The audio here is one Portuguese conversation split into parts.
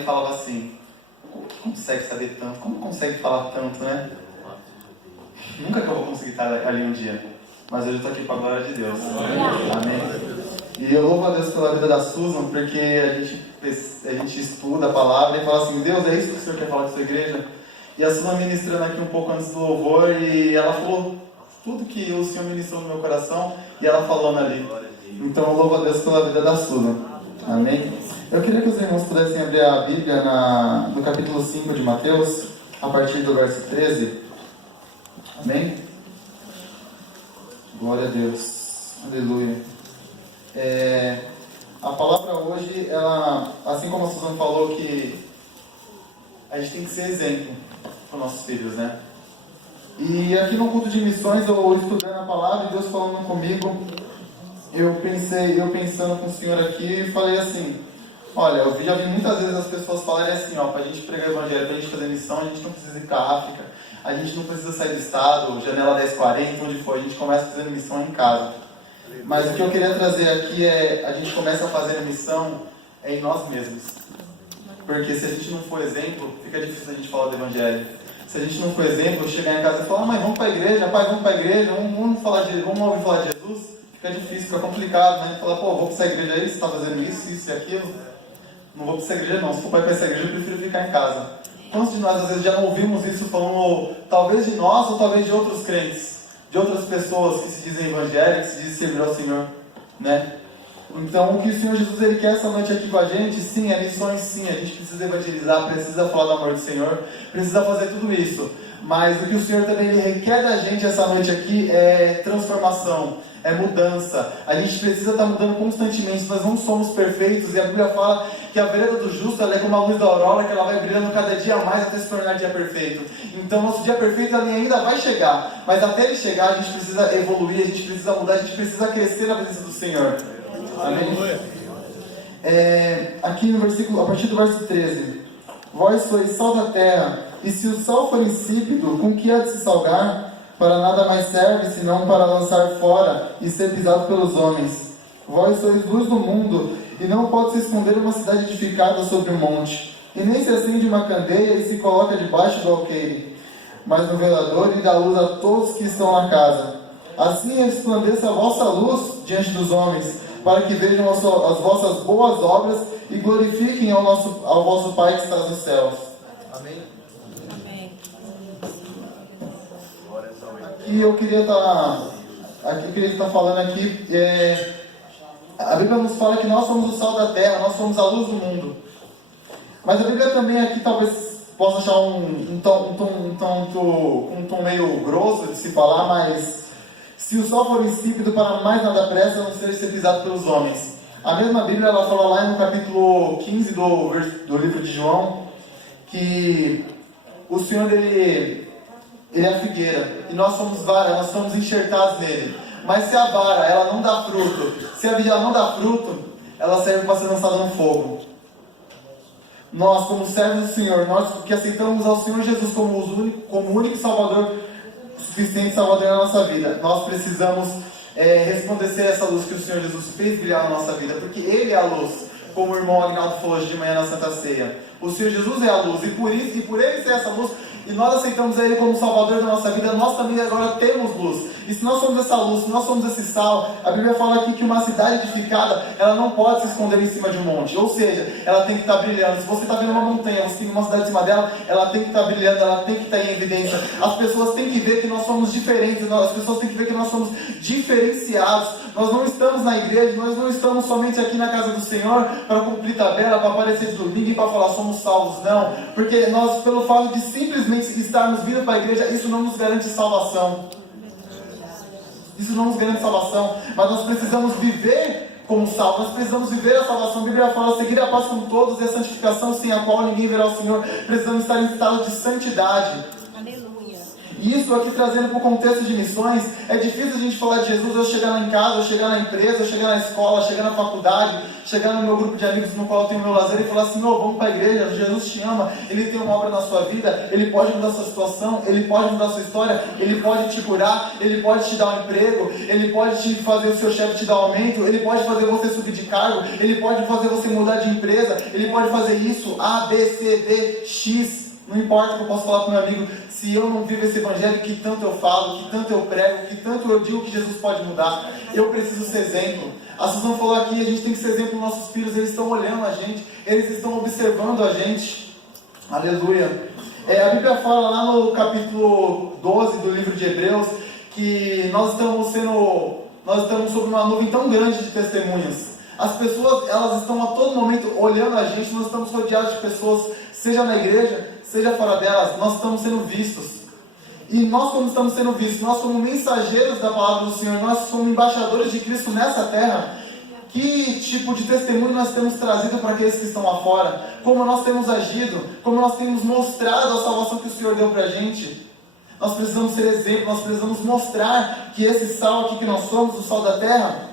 e falava assim: como que consegue saber tanto? Como consegue falar tanto, né? Nunca que eu vou conseguir estar ali um dia, mas hoje eu estou aqui para a glória de Deus. Amém. E eu louvo a Deus pela vida da Susan, porque a gente estuda a palavra e fala assim: Deus, é isso que o Senhor quer falar com a sua igreja? E a Susan ministrando aqui um pouco antes do louvor, e ela falou tudo que o Senhor ministrou no meu coração, e ela falando ali. Então eu louvo a Deus pela vida da Susan. Amém? Eu queria que os irmãos pudessem abrir a Bíblia no capítulo 5 de Mateus, a partir do verso 13. Amém? Glória a Deus. Aleluia. A palavra hoje, ela, assim como a Susan falou, que a gente tem que ser exemplo para nossos filhos, né? E aqui no culto de missões, eu estudando a palavra e Deus falando comigo, eu pensando com o Senhor aqui, e falei assim: olha, eu já vi muitas vezes as pessoas falarem assim, ó, para a gente pregar o evangelho, para a gente fazer missão, a gente não precisa ir para a África, a gente não precisa sair do estado, janela 1040, onde for, a gente começa fazendo missão em casa. Mas o que eu queria trazer aqui a gente começa a fazer a missão em nós mesmos. Porque se a gente não for exemplo, fica difícil a gente falar do evangelho. Se a gente não for exemplo, chegar em casa e falar: mãe, vamos para a igreja, pai, vamos para a igreja, vamos ouvir falar de Jesus, fica difícil, fica complicado, né? Falar: pô, vou para essa igreja aí, você está fazendo isso e aquilo. Não vou para essa igreja não, se for para essa igreja eu prefiro ficar em casa. Quantos de nós às vezes já não ouvimos isso falando, talvez de nós ou talvez de outros crentes, de outras pessoas que se dizem evangélicos, que se dizem servir ao Senhor, né? Então o que o Senhor Jesus ele quer essa noite aqui com a gente, sim, é missões, sim, a gente precisa evangelizar, precisa falar do amor do Senhor, precisa fazer tudo isso, mas o que o Senhor também ele requer da gente essa noite aqui é transformação, é mudança. A gente precisa estar mudando constantemente, nós não somos perfeitos, e a Bíblia fala que a vereda do justo ela é como a luz da aurora, que ela vai brilhando cada dia mais até se tornar dia perfeito. Então nosso dia perfeito ele ainda vai chegar, mas até ele chegar a gente precisa evoluir, a gente precisa mudar, a gente precisa crescer na presença do Senhor. Amém? Aqui no versículo, a partir do verso 13: vós sois sal da terra, e se o sal for insípido, com que há de se salgar? Para nada mais serve, senão para lançar fora e ser pisado pelos homens. Vós sois luz do mundo, e não pode se esconder uma cidade edificada sobre um monte, e nem se acende uma candeia e se coloca debaixo do alqueire, mas no velador, e dá luz a todos que estão na casa. Assim resplandeça a vossa luz diante dos homens, para que vejam as vossas boas obras e glorifiquem ao vosso Pai que está nos céus. Amém? Amém. Aqui eu queria estar falando aqui, a Bíblia nos fala que nós somos o sal da terra, nós somos a luz do mundo. Mas a Bíblia também aqui talvez possa achar um tom meio grosso de se falar, mas se o sol for insípido, para mais nada presta, a não ser pisado pelos homens. A mesma Bíblia, ela fala lá no capítulo 15 do livro de João, que o Senhor, ele é a figueira, e nós somos vara, nós somos enxertados nele. Mas se a vara, ela não dá fruto, se a videira não dá fruto, ela serve para ser lançada no fogo. Nós, como servos do Senhor, nós que aceitamos ao Senhor Jesus como o único Salvador, suficiente Salvador na nossa vida, nós precisamos resplandecer essa luz que o Senhor Jesus fez brilhar na nossa vida, porque Ele é a luz, como o irmão Agnaldo falou hoje de manhã na Santa Ceia. O Senhor Jesus é a luz, e por Ele ser essa luz, e nós aceitamos Ele como Salvador da nossa vida, nós também agora temos luz. E se nós somos essa luz, se nós somos esse sal, a Bíblia fala aqui que uma cidade edificada, ela não pode se esconder em cima de um monte. Ou seja, ela tem que estar brilhando. Se você está vendo uma montanha, você tem uma cidade em cima dela, ela tem que estar brilhando, ela tem que estar em evidência. As pessoas têm que ver que nós somos diferentes, as pessoas têm que ver que nós somos diferenciados. Nós não estamos na igreja, nós não estamos somente aqui na casa do Senhor para cumprir tabela, para aparecer de domingo e para falar somos salvos, não. Porque nós, pelo fato de simplesmente estarmos vindo para a igreja, isso não nos garante salvação. Isso não nos garante salvação, mas nós precisamos viver como sal, nós precisamos viver a salvação. A Bíblia fala: seguir a paz com todos e a santificação, sem a qual ninguém verá o Senhor. Precisamos estar em estado de santidade. Aleluia. E isso aqui trazendo para o contexto de missões, é difícil a gente falar de Jesus, eu chegar lá em casa, eu chegar na empresa, eu chegar na escola, chegar na faculdade, chegar no meu grupo de amigos no qual eu tenho meu lazer e falar assim, meu, vamos para a igreja, Jesus te ama, Ele tem uma obra na sua vida, Ele pode mudar a sua situação, Ele pode mudar a sua história, Ele pode te curar, Ele pode te dar um emprego, Ele pode te fazer o seu chefe te dar um aumento, Ele pode fazer você subir de cargo, Ele pode fazer você mudar de empresa, Ele pode fazer isso, A, B, C, D, X. Não importa o que eu posso falar para o meu amigo, se eu não vivo esse evangelho que tanto eu falo, que tanto eu prego, que tanto eu digo que Jesus pode mudar, eu preciso ser exemplo. A Suzana falou aqui, a gente tem que ser exemplo para nossos filhos, eles estão olhando a gente, eles estão observando a gente. Aleluia. A Bíblia fala lá no capítulo 12 do livro de Hebreus, que nós estamos sob uma nuvem tão grande de testemunhas. As pessoas, elas estão a todo momento olhando a gente, nós estamos rodeados de pessoas, seja na igreja, seja fora delas, nós estamos sendo vistos. E nós, como estamos sendo vistos, nós somos mensageiros da palavra do Senhor, nós somos embaixadores de Cristo nessa terra. Que tipo de testemunho nós temos trazido para aqueles que estão lá fora? Como nós temos agido? Como nós temos mostrado a salvação que o Senhor deu para a gente? Nós precisamos ser exemplo, nós precisamos mostrar que esse sal aqui que nós somos, o sal da terra,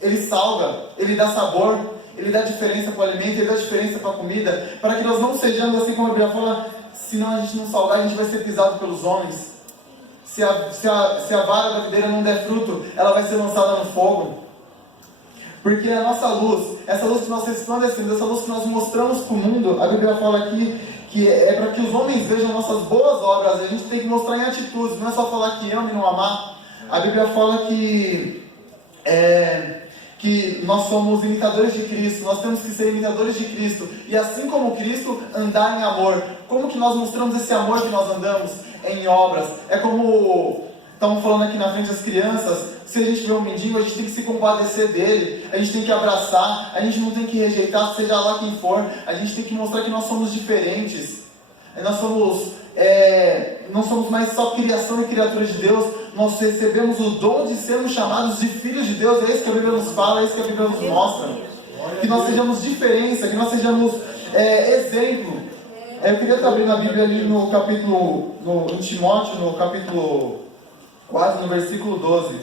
ele salga, ele dá sabor, ele dá diferença para o alimento, ele dá diferença para a comida, para que nós não sejamos assim como a Bíblia fala, senão a gente não salgar, a gente vai ser pisado pelos homens. Se a vara da videira não der fruto, ela vai ser lançada no fogo. Porque a nossa luz, essa luz que nós resplandecemos, essa luz que nós mostramos para o mundo, a Bíblia fala aqui que é para que os homens vejam nossas boas obras, a gente tem que mostrar em atitudes, não é só falar que ama e não amar. A Bíblia fala que nós somos imitadores de Cristo, nós temos que ser imitadores de Cristo, e assim como Cristo, andar em amor. Como que nós mostramos esse amor que nós andamos? Em obras. É como estamos falando aqui na frente das crianças, se a gente vê um mendigo, a gente tem que se compadecer dele, a gente tem que abraçar, a gente não tem que rejeitar, seja lá quem for, a gente tem que mostrar que nós somos diferentes, não somos mais só criação e criatura de Deus, nós recebemos o dom de sermos chamados de filhos de Deus, é isso que a Bíblia nos fala, é isso que a Bíblia nos mostra, que nós sejamos diferença, que nós sejamos exemplo. Eu queria estar abrindo a Bíblia ali no capítulo, em Timóteo, no capítulo 4, no versículo 12.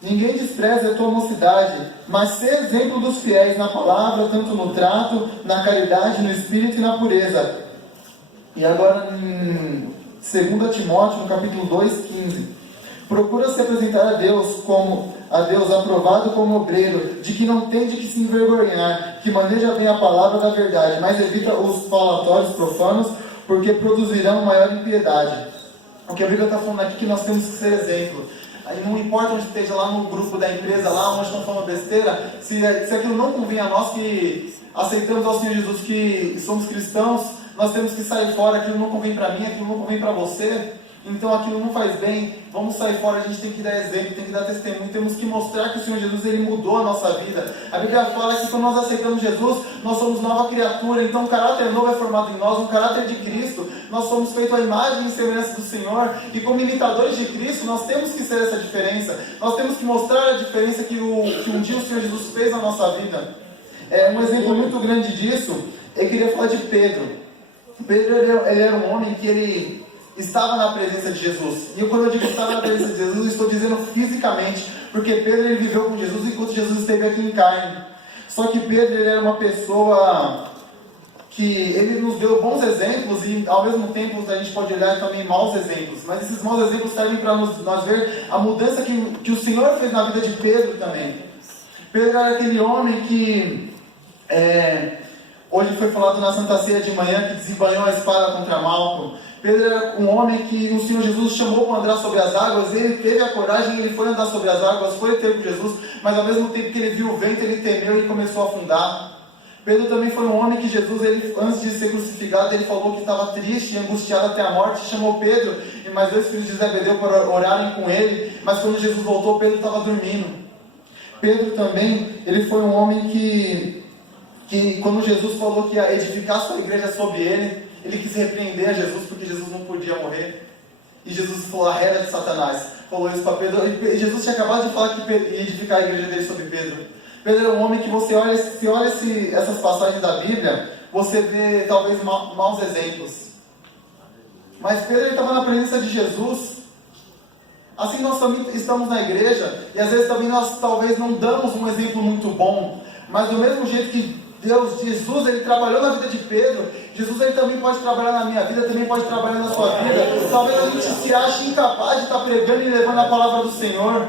Ninguém despreze a tua mocidade, mas ser exemplo dos fiéis na palavra, tanto no trato, na caridade, no espírito e na pureza. E agora em 2 Timóteo, no capítulo 2, 15. Procura se apresentar a Deus aprovado como obreiro, de que não tem de que se envergonhar, que maneja bem a palavra da verdade, mas evita os falatórios profanos, porque produzirão maior impiedade. O que a Bíblia está falando aqui é que nós temos que ser exemplo. Aí não importa onde esteja, lá no grupo da empresa, lá onde estão falando besteira, se aquilo não convém a nós que aceitamos ao Senhor Jesus, que somos cristãos, nós temos que sair fora, aquilo não convém para mim, aquilo não convém para você, então aquilo não faz bem, vamos sair fora, a gente tem que dar exemplo, tem que dar testemunho, temos que mostrar que o Senhor Jesus, Ele mudou a nossa vida. A Bíblia fala que quando nós aceitamos Jesus, nós somos nova criatura, então um caráter novo é formado em nós, um caráter de Cristo, nós somos feitos à imagem e semelhança do Senhor, e como imitadores de Cristo, nós temos que ser essa diferença, nós temos que mostrar a diferença que um dia o Senhor Jesus fez na nossa vida. Um exemplo muito grande disso, eu queria falar de Pedro. Pedro, ele era um homem que ele estava na presença de Jesus. E quando eu digo estava na presença de Jesus, eu estou dizendo fisicamente, porque Pedro, ele viveu com Jesus enquanto Jesus esteve aqui em carne. Só que Pedro, ele era uma pessoa que ele nos deu bons exemplos e ao mesmo tempo a gente pode olhar também maus exemplos. Mas esses maus exemplos servem para nós ver a mudança que o Senhor fez na vida de Pedro também. Pedro era aquele homem que hoje foi falado na Santa Ceia de manhã, que desembanhou a espada contra Malco. Pedro era um homem que o Senhor Jesus chamou para andar sobre as águas, ele teve a coragem, ele foi andar sobre as águas, foi ter com Jesus, mas ao mesmo tempo que ele viu o vento, ele temeu e começou a afundar. Pedro também foi um homem que Jesus, antes de ser crucificado, ele falou que estava triste e angustiado até a morte, chamou Pedro e mais 2 filhos de Zebedeu para orarem com ele, mas quando Jesus voltou, Pedro estava dormindo. Pedro também, ele foi um homem que quando Jesus falou que ia edificar sua igreja sobre ele quis repreender a Jesus, porque Jesus não podia morrer. E Jesus falou, arreda de Satanás. Falou isso para Pedro. E Jesus tinha acabado de falar que ia edificar a igreja dele sobre Pedro. Pedro é um homem que você olha essas passagens da Bíblia, você vê talvez maus exemplos. Mas Pedro estava na presença de Jesus. Assim nós também estamos na igreja, e às vezes também nós talvez não damos um exemplo muito bom, mas do mesmo jeito que Jesus, ele trabalhou na vida de Pedro, Jesus ele também pode trabalhar na minha vida, também pode trabalhar na sua vida. Talvez a gente se ache incapaz de estar pregando e levando a palavra do Senhor,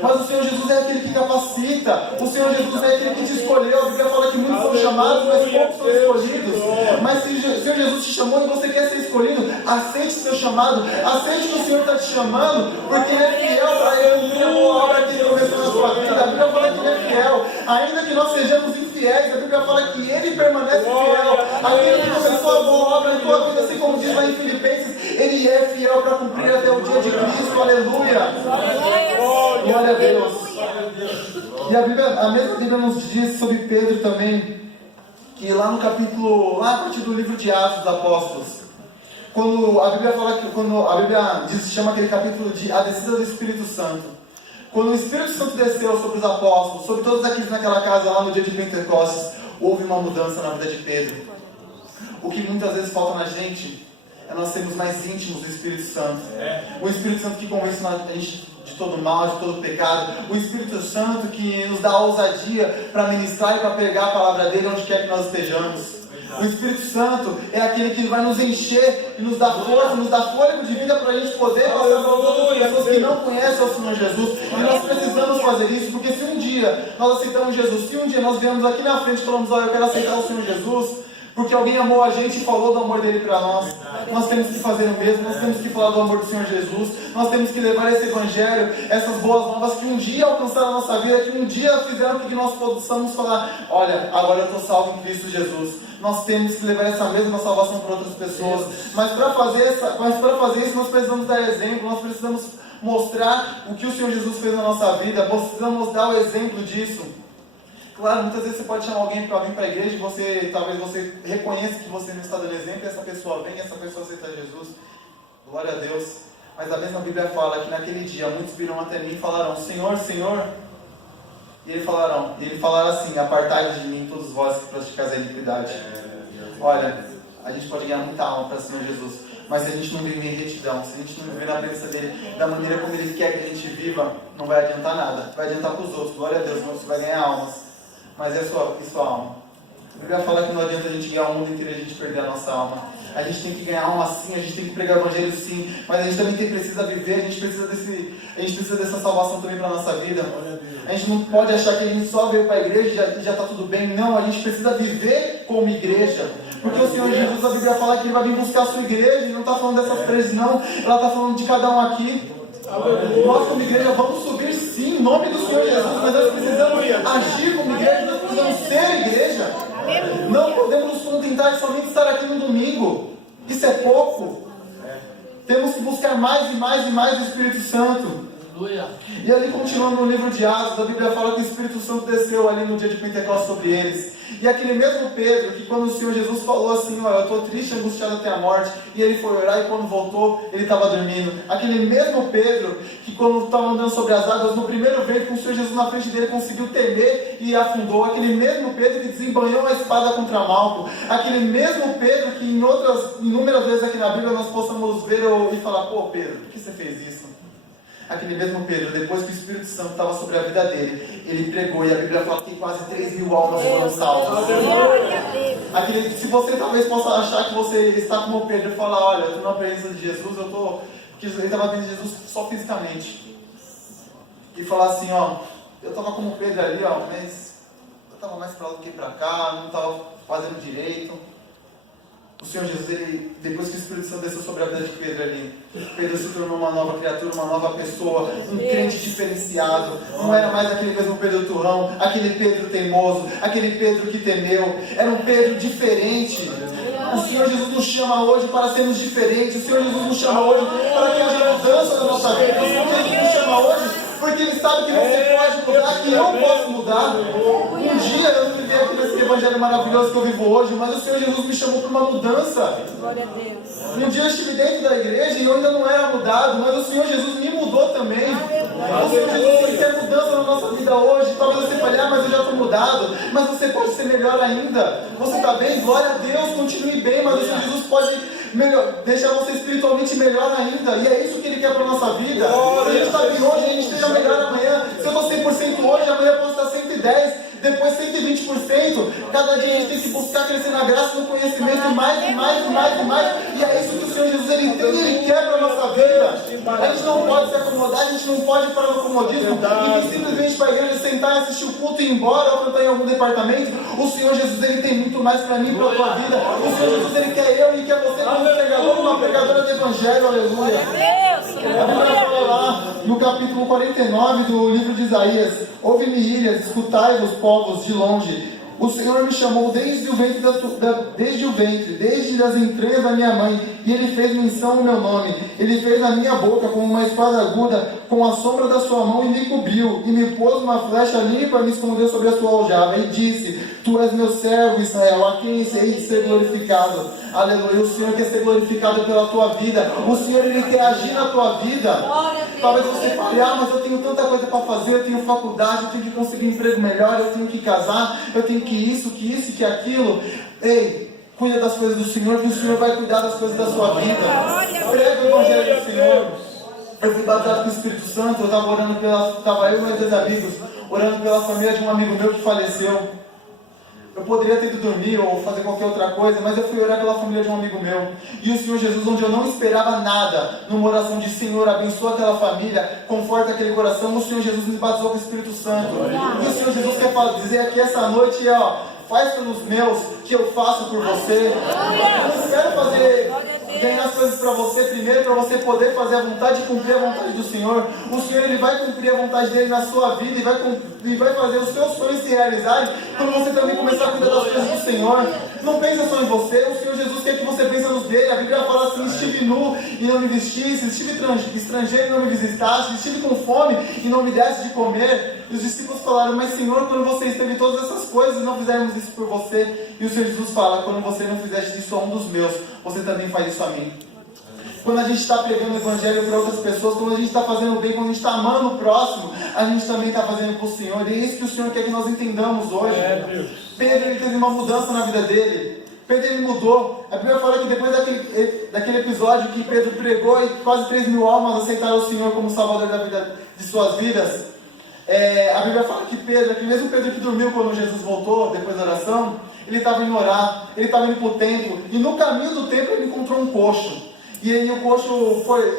mas o Senhor Jesus é aquele que capacita, o Senhor Jesus é aquele que te escolheu. A Bíblia fala que muitos são chamados, mas poucos são escolhidos. Mas se o Senhor Jesus te chamou e você quer ser escolhido, aceite o seu chamado, aceite que o Senhor está te chamando, porque Ele é fiel para Ele cumprir a boa obra que Ele começou na sua vida. A Bíblia fala que Ele é fiel, ainda que nós sejamos infiéis, a Bíblia fala que Ele permanece fiel. Aquele que começou a boa obra na tua vida, assim como diz lá em Filipenses, Ele é fiel para cumprir até o dia de Cristo. Aleluia! Glória a Deus! E a mesma Bíblia nos diz sobre Pedro também, que lá no capítulo, lá a partir do livro de Atos dos Apóstolos, quando a Bíblia fala que, quando a Bíblia diz, chama aquele capítulo de a descida do Espírito Santo. Quando o Espírito Santo desceu sobre os apóstolos, sobre todos aqueles naquela casa lá no dia de Pentecostes, houve uma mudança na vida de Pedro. O que muitas vezes falta na gente é nós sermos mais íntimos do Espírito Santo. O Espírito Santo que convence a gente de todo mal, de todo pecado. O Espírito Santo que nos dá a ousadia para ministrar e para pregar a palavra dele onde quer que nós estejamos. O Espírito Santo é aquele que vai nos encher e nos dar força, nos dar fôlego de vida para a gente poder passar para outras pessoas que não conhecem o Senhor Jesus. E nós precisamos fazer isso, porque se um dia nós aceitamos Jesus, se um dia nós viemos aqui na frente e falamos, olha, eu quero aceitar o Senhor Jesus, porque alguém amou a gente e falou do amor dele para nós, nós temos que fazer o mesmo, nós temos que falar do amor do Senhor Jesus, nós temos que levar esse evangelho, essas boas novas que um dia alcançaram a nossa vida, que um dia fizeram com que nós possamos falar, olha, agora eu estou salvo em Cristo Jesus. Nós temos que levar essa mesma salvação para outras pessoas, mas para fazer isso nós precisamos dar exemplo, nós precisamos mostrar o que o Senhor Jesus fez na nossa vida, precisamos dar o exemplo disso. Claro, muitas vezes você pode chamar alguém para vir para a igreja e talvez você reconheça que você não está dando exemplo, e essa pessoa vem, essa pessoa aceita Jesus. Glória a Deus. Mas a mesma Bíblia fala que naquele dia muitos virão até mim e falarão, Senhor, Senhor. E eles falaram assim, apartai de mim todos vós que praticais a iniquidade. Olha, a gente pode ganhar muita alma para o Senhor Jesus, mas se a gente não viver em retidão, se a gente não viver na presença dele, da maneira como ele quer que a gente viva, não vai adiantar nada. Vai adiantar para os outros, glória a Deus, você vai ganhar almas, mas é sua alma. A Bíblia fala que não adianta a gente ganhar o mundo inteiro e a gente perder a nossa alma. A gente tem que ganhar alma sim, a gente tem que pregar o evangelho sim, mas a gente também precisa viver, a gente precisa dessa salvação também para a nossa vida. A gente não pode achar que a gente só veio para a igreja e já está tudo bem. Não, a gente precisa viver como igreja. Porque o Senhor Jesus, a Bíblia fala que Ele vai vir buscar a sua igreja, e não está falando dessas preses não, ela está falando de cada um aqui. Nós como igreja vamos subir sim, em nome do Senhor Jesus, mas nós precisamos agir como igreja, nós precisamos ser igreja. Não podemos nos contentar de somente estar aqui no domingo. Isso é pouco. Temos que buscar mais e mais e mais o Espírito Santo. E ali, continuando no livro de Atos, a Bíblia fala que o Espírito Santo desceu ali no dia de Pentecostes sobre eles. E aquele mesmo Pedro, que quando o Senhor Jesus falou assim, olha, eu estou triste, angustiado até a morte, e ele foi orar e quando voltou, ele estava dormindo. Aquele mesmo Pedro, que quando estava andando sobre as águas, no primeiro vento, com o Senhor Jesus na frente dele, conseguiu temer e afundou. Aquele mesmo Pedro que desembanhou a espada contra Malco. Aquele mesmo Pedro que inúmeras vezes aqui na Bíblia nós possamos ver e falar, pô Pedro, por que você fez isso? Aquele mesmo Pedro, depois que o Espírito Santo estava sobre a vida dele, ele pregou, e a Bíblia fala que quase 3.000 almas foram salvas. Se você talvez possa achar que você está como Pedro e falar, olha, eu estou na presença de Jesus, porque ele estava vendo Jesus só fisicamente. E falar assim, ó, eu estava como Pedro ali, ó, mas eu estava mais para lá do que para cá, não estava fazendo direito. O Senhor Jesus, depois que o Espírito Santo desceu sobre a vida de Pedro ali, Pedro se tornou uma nova criatura, uma nova pessoa, um crente diferenciado. Não era mais aquele mesmo Pedro turrão, aquele Pedro teimoso, aquele Pedro que temeu. Era um Pedro diferente. O Senhor Jesus nos chama hoje para sermos diferentes. O Senhor Jesus nos chama hoje para que haja mudança na nossa vida. O Senhor Jesus nos chama hoje porque Ele sabe que você pode mudar, que eu posso mudar. Um dia eu não vivi aqui nesse evangelho maravilhoso que eu vivo hoje, mas o Senhor Jesus me chamou para uma mudança. Glória a Deus. Um dia eu estive dentro da igreja e eu ainda não era mudado, mas o Senhor Jesus me mudou também. O Senhor Jesus quer mudança na nossa vida hoje. Talvez você fale, mas eu já estou mudado. Mas você pode ser melhor ainda. Você está bem? Glória a Deus, continue bem, mas o Senhor Jesus pode deixar você espiritualmente melhor ainda. E é isso que Ele quer para a nossa vida. Se a gente está bem hoje, a gente esteja melhor amanhã. Se eu estou 100% hoje, amanhã eu posso estar 110%, depois 120%. Cada dia a gente tem que buscar crescer na graça, no conhecimento, mais e mais e mais e mais. E é isso que o Senhor Jesus Ele tem e Ele quer para a nossa vida. A gente não pode se acomodar, a gente não pode ir para o comodismo e vir simplesmente para a igreja, sentar, assistir o culto e ir embora ou cantar em algum departamento. O Senhor Jesus Ele tem muito mais para mim, para a tua vida. O Senhor Jesus Ele quer eu e quer você como pregador, uma pregadora do Evangelho, aleluia. A Bíblia fala lá no capítulo 49 do livro de Isaías: ouve-me, ilhas, escutai-vos, povos de longe. O Senhor me chamou desde o ventre, desde as entranhas da minha mãe, e Ele fez menção ao meu nome. Ele fez a minha boca como uma espada aguda, com a sombra da sua mão, e me cobriu, e me pôs uma flecha limpa, e me escondeu sobre a sua aljava, e disse: Tu és meu servo, Israel, a quem hei de ser glorificado. Aleluia. O Senhor quer ser glorificado pela tua vida. O Senhor Ele quer agir na tua vida. Talvez você fale: mas eu tenho tanta coisa para fazer, eu tenho faculdade, eu tenho que conseguir um emprego melhor, eu tenho que casar, eu tenho que isso, que aquilo. Ei, cuida das coisas do Senhor, que o Senhor vai cuidar das coisas da sua vida. Prega o Evangelho do Senhor. Eu fui batizado com o Espírito Santo, eu estava orando estava eu e meus dois amigos, orando pela família de um amigo meu que faleceu. Eu poderia ter ido dormir ou fazer qualquer outra coisa, mas eu fui orar pela família de um amigo meu. E o Senhor Jesus, onde eu não esperava nada, numa oração de: Senhor, abençoa aquela família, conforta aquele coração, o Senhor Jesus me batizou com o Espírito Santo. E o Senhor Jesus quer dizer aqui essa noite: faz pelos meus, que eu faço por você. Eu não espero ganhar as coisas para você primeiro, para você poder fazer a vontade e cumprir a vontade do Senhor. O Senhor Ele vai cumprir a vontade dele na sua vida e vai fazer os seus sonhos se realizarem quando você também começar a cuidar das coisas do Senhor. Não pensa só em você, o Senhor Jesus quer que você pense nos dele. A Bíblia fala assim: estive nu e não me vestisse, estive estrangeiro e não me visitasse, estive com fome e não me desse de comer. E os discípulos falaram: mas Senhor, quando você esteve todas essas coisas e não fizermos isso por você? E o Senhor Jesus fala: quando você não fizeste isso a um dos meus, você também faz isso a mim. Quando a gente está pregando o Evangelho para outras pessoas, quando a gente está fazendo o bem, quando a gente está amando o próximo, a gente também está fazendo para o Senhor. E é isso que o Senhor quer que nós entendamos hoje. Pedro, ele teve uma mudança na vida dele. Pedro, ele mudou. A Bíblia fala que depois daquele episódio que Pedro pregou e quase 3.000 almas aceitaram o Senhor como Salvador da vida, de suas vidas, a Bíblia fala que Pedro, aquele mesmo Pedro que dormiu quando Jesus voltou, depois da oração, ele estava indo orar, ele estava indo para o templo, e no caminho do templo ele encontrou um coxo. E aí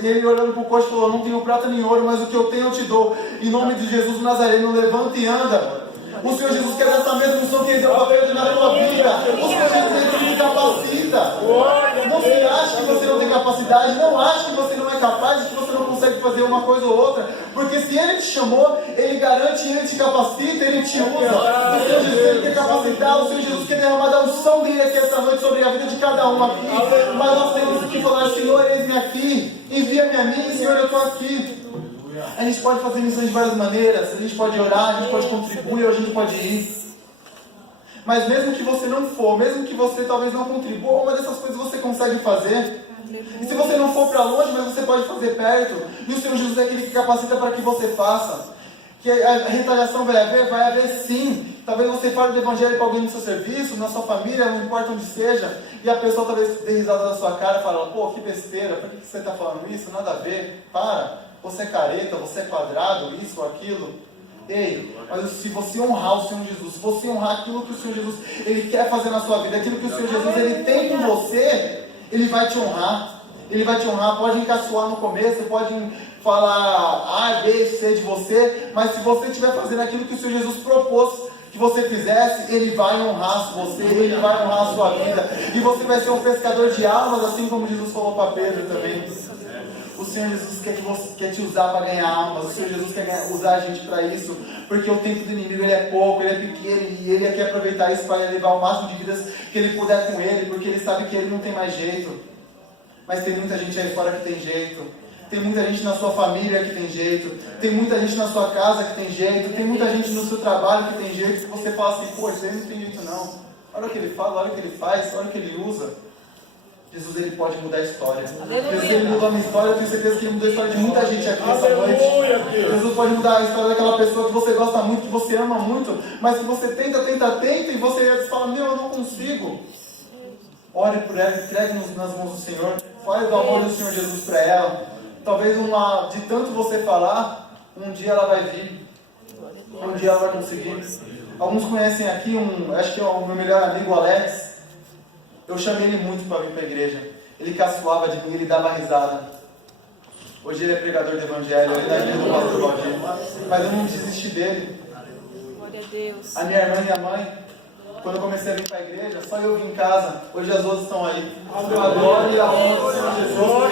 ele olhando para o coxo falou: não tenho prata nem ouro, mas o que eu tenho eu te dou. Em nome de Jesus Nazareno, levanta e anda. O Senhor Jesus quer essa mesma unção que Ele deu para Pedro na tua vida. O Senhor Jesus Ele te capacita. Não se ache que você não tem capacidade, não ache que você não é capaz, que você não consegue fazer uma coisa ou outra, porque se Ele te chamou, Ele garante, Ele te capacita, Ele te usa. O Senhor Jesus Ele quer capacitar, o Senhor Jesus quer derramar a unção dele aqui essa noite sobre a vida de cada um aqui. Mas nós temos que falar: Senhor, eis-me aqui, envia-me a mim, Senhor, eu estou aqui. A gente pode fazer missões de várias maneiras, a gente pode orar, a gente pode contribuir, ou a gente pode ir. Mas mesmo que você não for, mesmo que você talvez não contribua, uma dessas coisas você consegue fazer. E se você não for para longe, mas você pode fazer perto. E o Senhor Jesus é aquele que capacita para que você faça. Que a retaliação vai haver sim. Talvez você fale do Evangelho para alguém no seu serviço, na sua família, não importa onde seja, e a pessoa talvez dê risada da sua cara e fala: pô, que besteira, por que você está falando isso? Nada a ver, para. Você é careta, você é quadrado, isso ou aquilo. Ei, mas se você honrar o Senhor Jesus, se você honrar aquilo que o Senhor Jesus Ele quer fazer na sua vida, aquilo que o Senhor Jesus Ele tem com você, Ele vai te honrar. Ele vai te honrar. Pode encaçoar no começo, pode falar A, B, C de você, mas se você estiver fazendo aquilo que o Senhor Jesus propôs que você fizesse, Ele vai honrar você, Ele vai honrar a sua vida, e você vai ser um pescador de almas, assim como Jesus falou para Pedro também. O Senhor Jesus quer te usar para ganhar almas. O Senhor Jesus quer usar a gente para isso, porque o tempo do inimigo ele é pouco, ele é pequeno, e ele quer aproveitar isso para levar o máximo de vidas que ele puder com ele, porque ele sabe que ele não tem mais jeito. Mas tem muita gente aí fora que tem jeito. Tem muita gente na sua família que tem jeito. Tem muita gente na sua casa que tem jeito. Tem muita gente no seu trabalho que tem jeito. Se você fala assim: pô, isso aí não tem jeito não. Olha o que ele fala, olha o que ele faz, olha o que ele usa. Jesus, Ele pode mudar a história. Jesus, Ele mudou a minha história. Eu tenho certeza que Ele mudou a história de muita gente aqui nessa noite. Jesus pode mudar a história daquela pessoa que você gosta muito, que você ama muito, mas que você tenta, e você fala: meu, eu não consigo. ore por ela, entregue-nos nas mãos do Senhor, fale do amor do Senhor Jesus para ela. Talvez de tanto você falar, um dia ela vai vir, um dia ela vai conseguir. Alguns conhecem aqui, acho que é o meu melhor amigo, Alex. Eu chamei ele muito para vir para a igreja. Ele caçoava de mim, ele dava risada. Hoje ele é pregador do evangelho, ele é da igreja do pastor Valdir. Mas eu não desisti dele. Glória a Deus. A minha irmã e minha mãe, quando eu comecei a vir para a igreja, só eu vim em casa. Hoje as outras estão aí. A glória e a honra do Senhor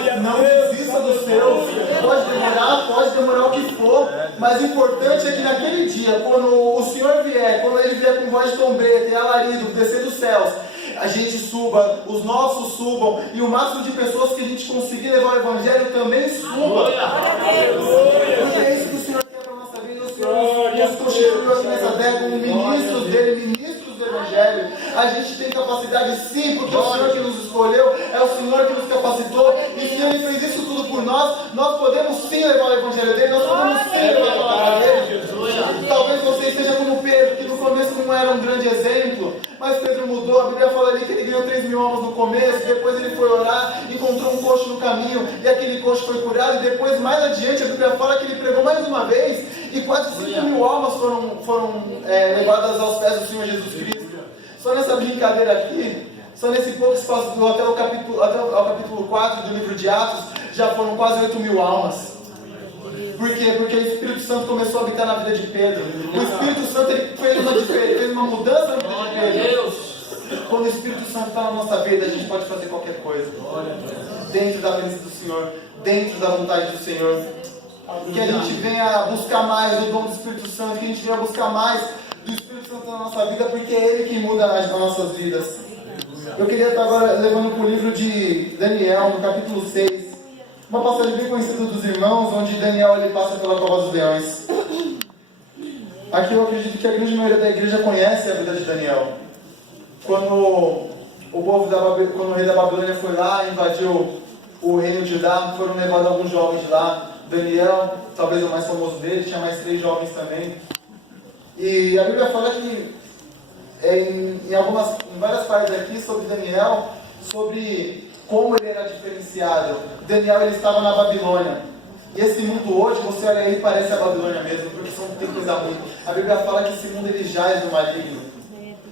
Jesus. Não desista do seu. Pode demorar o que for. Mas o importante é que naquele dia, quando o Senhor vier, quando Ele vier com voz de trombeta e alarido, descer dos céus, a gente suba, os nossos subam, e o máximo de pessoas que a gente conseguir levar o Evangelho também suba. Porque é isso que o Senhor quer para a nossa vida. O Senhor nos constituiu aqui nessa terra como ministros dele, ministros do Evangelho. A gente tem capacidade sim, porque o Senhor que nos escolheu, é o Senhor que nos capacitou, e se Ele fez isso tudo por nós, nós podemos sim levar o Evangelho dele, nós podemos sim levar a palavra dele. Talvez você esteja como Pedro, que no começo não era um grande exemplo, mas Pedro mudou. A Bíblia fala ali que ele ganhou 3.000 almas no começo, depois ele foi orar, encontrou um coxo no caminho, e aquele coxo foi curado, e depois mais adiante a Bíblia fala que ele pregou mais uma vez, e quase 5.000 almas foram levadas aos pés do Senhor Jesus Cristo. Só nessa brincadeira aqui, só nesse pouco espaço até o capítulo 4 do livro de Atos, já foram quase 8.000 almas. Por quê? Porque o Espírito Santo começou a habitar na vida de Pedro. O Espírito Santo ele fez uma mudança na vida de Pedro. Quando o Espírito Santo está na nossa vida, a gente pode fazer qualquer coisa. Dentro da bênção do Senhor, dentro da vontade do Senhor. Que a gente venha buscar mais o dom do Espírito Santo, que a gente venha buscar mais do Espírito Santo na nossa vida, porque é Ele quem muda as nossas vidas. Eu queria estar agora levando para o livro de Daniel, no capítulo 6. Uma passagem bem conhecida dos irmãos, onde Daniel ele passa pela cova dos leões. Aqui eu acredito que a grande maioria da igreja conhece a vida de Daniel. Quando o rei da Babilônia foi lá, invadiu o reino de Judá, foram levados alguns jovens de lá. Daniel, talvez o mais famoso dele, tinha mais 3 jovens também. E a Bíblia fala que em várias partes aqui sobre Daniel, sobre como ele era diferenciado. Daniel ele estava na Babilônia. E esse mundo hoje, você olha aí, parece a Babilônia mesmo, porque tem coisa ruim. A Bíblia fala que esse mundo ele jaz no maligno.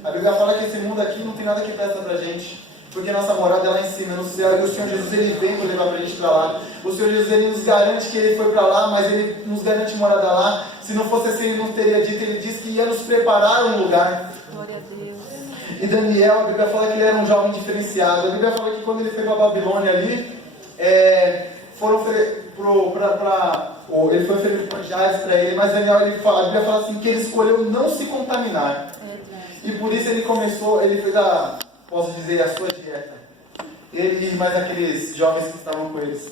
A Bíblia fala que esse mundo aqui não tem nada que presta pra gente, porque nossa morada é lá em cima, no céu, e o Senhor Jesus ele vem para levar pra gente pra lá. O Senhor Jesus ele nos garante que ele foi pra lá, mas ele nos garante morada lá. Se não fosse assim, ele não teria dito. Ele disse que ia nos preparar um lugar. Glória a Deus. E Daniel, a Bíblia fala que ele era um jovem diferenciado. A Bíblia fala que quando ele foi para a Babilônia ali, ele foi oferecido manjares para ele, mas Daniel, a Bíblia fala assim, que ele escolheu não se contaminar. E por isso ele fez a sua dieta. Ele e mais aqueles jovens que estavam com eles.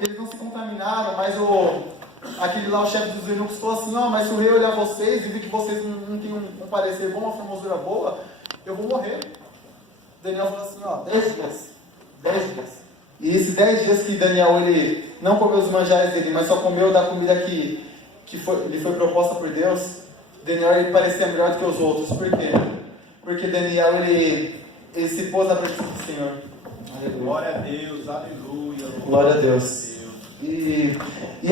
Eles não se contaminaram, mas aquele lá, o chefe dos eunucos, falou assim, mas se o rei olhar vocês e ver que vocês não têm um parecer bom, uma formosura boa, eu vou morrer. Daniel falou assim, 10 dias. 10 dias. E esses 10 dias que Daniel ele não comeu os manjares dele, mas só comeu da comida que lhe foi proposta por Deus, Daniel ele parecia melhor do que os outros. Por quê? Porque Daniel ele se pôs na presença do Senhor. Aleluia. Glória a Deus, aleluia. Glória a Deus. E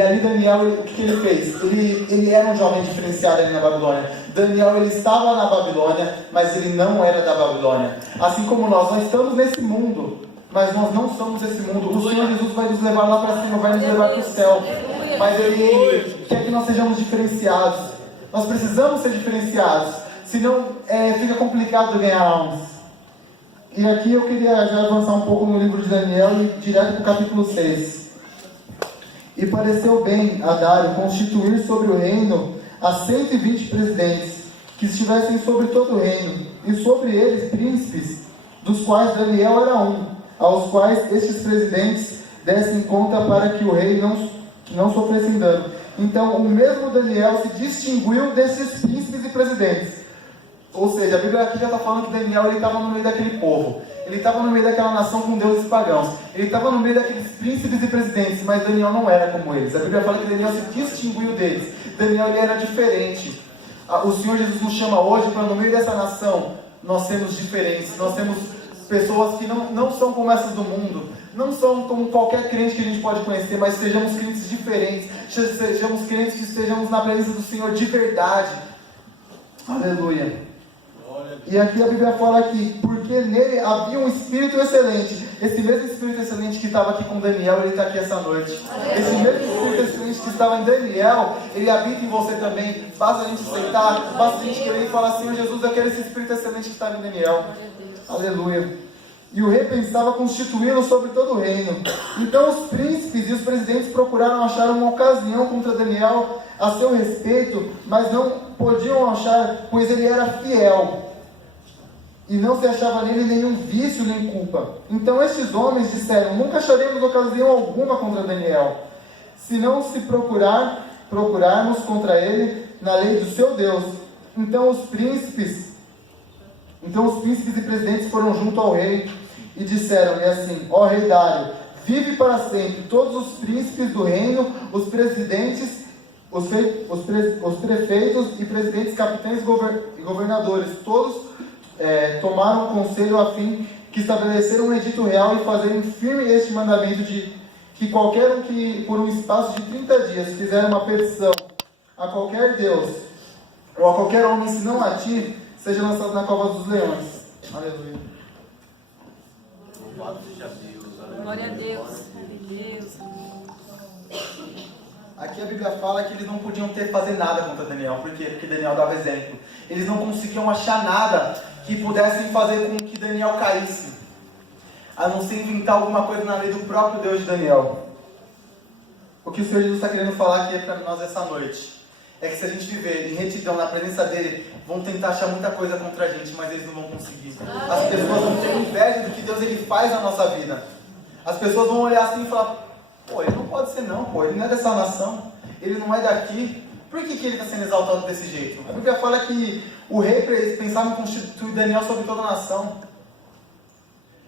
ali Daniel, o que ele fez? Ele era um jovem diferenciado ali na Babilônia. Daniel, ele estava na Babilônia, mas ele não era da Babilônia. Assim como nós estamos nesse mundo, mas nós não somos esse mundo. O Senhor Jesus vai nos levar lá para cima, vai nos levar para o céu. Mas Ele quer que nós sejamos diferenciados. Nós precisamos ser diferenciados, senão fica complicado ganhar almas. E aqui eu queria já avançar um pouco no livro de Daniel e ir direto para o capítulo 6. E pareceu bem a Dário constituir sobre o reino a 120 presidentes, que estivessem sobre todo o reino, e sobre eles príncipes, dos quais Daniel era um, aos quais estes presidentes dessem conta para que o rei não sofresse dano. Então, o mesmo Daniel se distinguiu desses príncipes e presidentes. Ou seja, a Bíblia aqui já está falando que Daniel estava no meio daquele povo. Ele estava no meio daquela nação com deuses pagãos. Ele estava no meio daqueles príncipes e presidentes, mas Daniel não era como eles. A Bíblia fala que Daniel se distinguiu deles. Daniel ele era diferente. O Senhor Jesus nos chama hoje para no meio dessa nação nós sermos diferentes, nós sermos pessoas que não são como essas do mundo, não são como qualquer crente que a gente pode conhecer, mas sejamos crentes diferentes, sejamos crentes que estejamos na presença do Senhor de verdade. Aleluia. E aqui a Bíblia fala que, porque nele havia um espírito excelente, esse mesmo espírito excelente que estava aqui com Daniel, ele está aqui essa noite. Esse mesmo espírito excelente que estava em Daniel, ele habita em você também. Basta a gente aceitar, basta a gente querer e falar: Senhor Jesus, eu quero esse espírito excelente que estava em Daniel. Aleluia. E o rei pensava constituí-lo sobre todo o reino. Então os príncipes e os presidentes procuraram achar uma ocasião contra Daniel a seu respeito, mas não podiam achar, pois ele era fiel. E não se achava nele nenhum vício nem culpa. Então estes homens disseram: nunca acharemos ocasião alguma contra Daniel, se não se procurarmos contra ele na lei do seu Deus. Então os príncipes e presidentes foram junto ao rei e disseram-lhe assim: ó rei Dário, vive para sempre. Todos os príncipes do reino, os presidentes, os prefeitos e presidentes, capitães e governadores, todos tomaram um conselho a fim que estabeleceram um edito real e fazerem firme este mandamento de que qualquer um que por um espaço de 30 dias fizer uma petição a qualquer Deus ou a qualquer homem, se não a ti, seja lançado na cova dos leões. Aleluia. Glória a Deus. Deus. Aqui a Bíblia fala que eles não podiam fazer nada contra Daniel. Por quê? Porque Daniel dava exemplo. Eles não conseguiam achar nada que pudessem fazer com que Daniel caísse, a não ser inventar alguma coisa na lei do próprio Deus de Daniel. O que o Senhor Jesus está querendo falar aqui para nós essa noite é que se a gente viver em retidão na presença dele, vão tentar achar muita coisa contra a gente, mas eles não vão conseguir. As pessoas vão ter inveja do que Deus ele faz na nossa vida. As pessoas vão olhar assim e falar: pô, ele não pode ser não, pô, ele não é dessa nação, ele não é daqui. Por que ele está sendo exaltado desse jeito? A Bíblia fala que o rei pensava em constituir Daniel sobre toda a nação.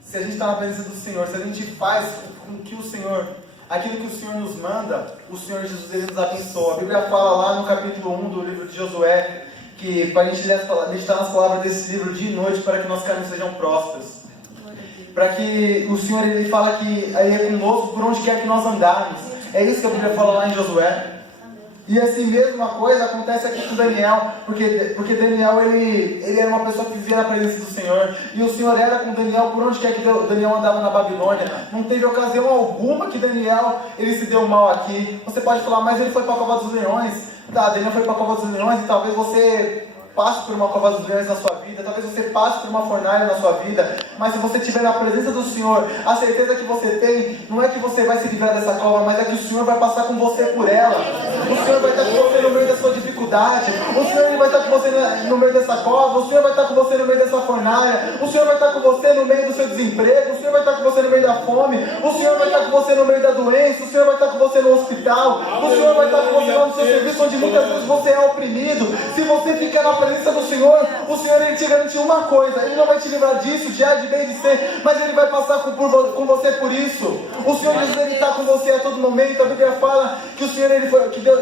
Se a gente está na presença do Senhor, se a gente faz com que o Senhor, aquilo que o Senhor nos manda, o Senhor Jesus ele nos abençoa. A Bíblia fala lá no capítulo 1 do livro de Josué, que para a gente meditar nas palavras desse livro dia e noite, para que nossos caminhos sejam prósperos. Para que o Senhor ele fala que ele é conosco por onde quer que nós andarmos. É isso que a Bíblia fala lá em Josué. E assim mesma coisa acontece aqui com Daniel, porque Daniel ele era uma pessoa que vivia na presença do Senhor, e o Senhor era com Daniel por onde quer que Daniel andava na Babilônia. Não teve ocasião alguma que Daniel ele se deu mal aqui. Você pode falar: mas ele foi para a cova dos leões. Tá, Daniel foi para a cova dos leões, e talvez você passe por uma cova dos leões na sua vida, talvez você passe por uma fornalha na sua vida, mas se você estiver na presença do Senhor, a certeza que você tem, não é que você vai se livrar dessa cova, mas é que o Senhor vai passar com você por ela. O Senhor vai estar com você no meio da sua dificuldade, o Senhor vai estar com você no meio dessa cova, o Senhor vai estar com você no meio dessa fornalha, o Senhor vai estar com você no meio do seu desemprego, o Senhor vai estar com você no meio da fome, o Senhor vai estar com você no meio da doença, o Senhor vai estar com você no hospital, o Senhor vai estar com você lá no seu serviço, onde muitas vezes você é oprimido. Se você ficar na presença do Senhor, o Senhor ele te garante uma coisa: ele não vai te livrar disso, de A, de B, de C, mas ele vai passar com você por isso. O Senhor Jesus ele está com você a todo momento. A Bíblia fala que o Senhor